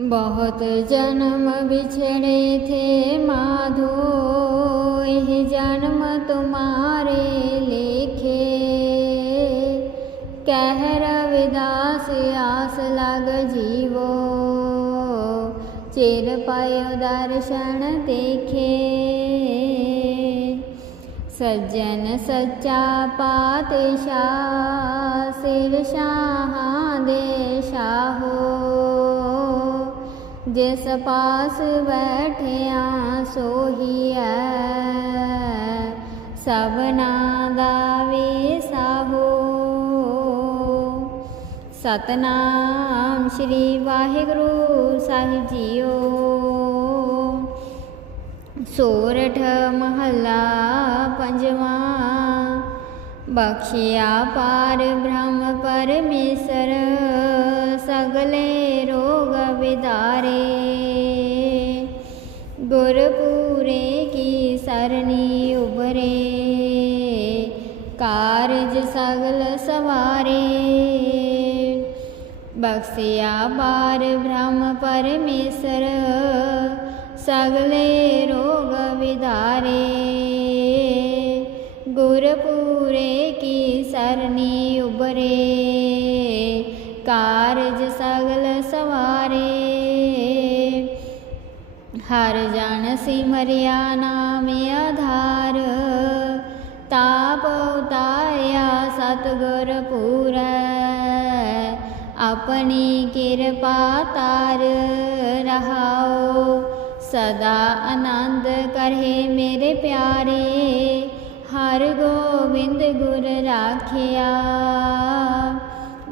बहुत जन्म बिछड़े थे माधो यह जन्म तुम्हारे लेखे कह रविदास आस लग जीवो चिर पयो दर्शन देखे सज्जन सच्चा पातशाह शिव शाह देशा हो ਜਿਸ ਪਾਸ ਬੈਠਿਆ ਸੋਹੀਐ। ਸਭਨਾ ਦਾ ਵਿਸਾਹੋ ਸਤਨਾਮ ਸ੍ਰੀ ਵਾਹਿਗੁਰੂ ਸਾਹਿਬ ਜੀਓ। ਸੋਰਠ ਮਹੱਲਾ ਪੰਜਵਾਂ। ਬਖਸ਼ਿਆ ਪਾਰ ਬ੍ਰਹਮ ਪਰਮੇਸ਼ਰ। ਸਗਲੇ ਵਿਦਾਰੇ ਗੁਰਪੂਰੇ ਕੀ ਸਰਨੀ ਉਬਰੇ ਕਾਰਜ ਸਗਲ ਸਵਾਰੇ। ਬਖਸ਼ਿਆ ਪਾਰ ਬ੍ਰਹਮ ਪਰਮੇਸ਼ਰ। ਸਗਲੇ ਰੋਗ ਵਿਦਾਰੇ ਗੁਰਪੂਰੇ ਕੀ ਸਰਨੀ ਉਬਰੇ ਕਾਰਜ ਸਗਲ ਸਵਾਰੇ। ਹਰ ਜਨ ਸਿਮਰਿਆ ਨਾਮ ਆਧਾਰ। ਤਾਪ ਉਤਾਰਿਆ ਸਤਗੁਰ ਪੂਰੈ। ਆਪਣੀ ਕਿਰਪਾ ਤਾਰ ਰਹਾਓ। ਸਦਾ ਆਨੰਦ ਕਰੇ ਮੇਰੇ ਪਿਆਰੇ। ਹਰ ਗੋਬਿੰਦ ਗੁਰ ਰਾਖਿਆ।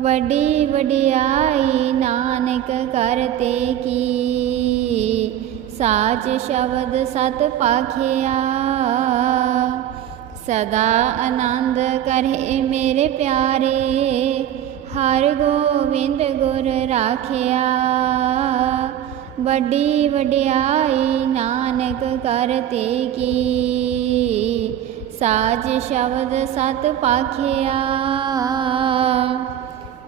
ਵੱਡੀ ਵਡਿਆਈ ਨਾਨਕ ਕਰਤੇ ਕੀ? ਸਾਚ ਸ਼ਬਦ ਸਤ ਪਾਖਿਆ। ਸਦਾ ਆਨੰਦ ਕਰੇ ਮੇਰੇ ਪਿਆਰੇ, ਹਰ ਗੋਬਿੰਦ ਗੁਰ ਰਾਖਿਆ। ਵੱਡੀ ਵਡਿਆਈ ਨਾਨਕ ਕਰਤੇ ਕੀ? ਸਾਜ ਸ਼ਬਦ ਸਤ ਪਾਖਿਆ।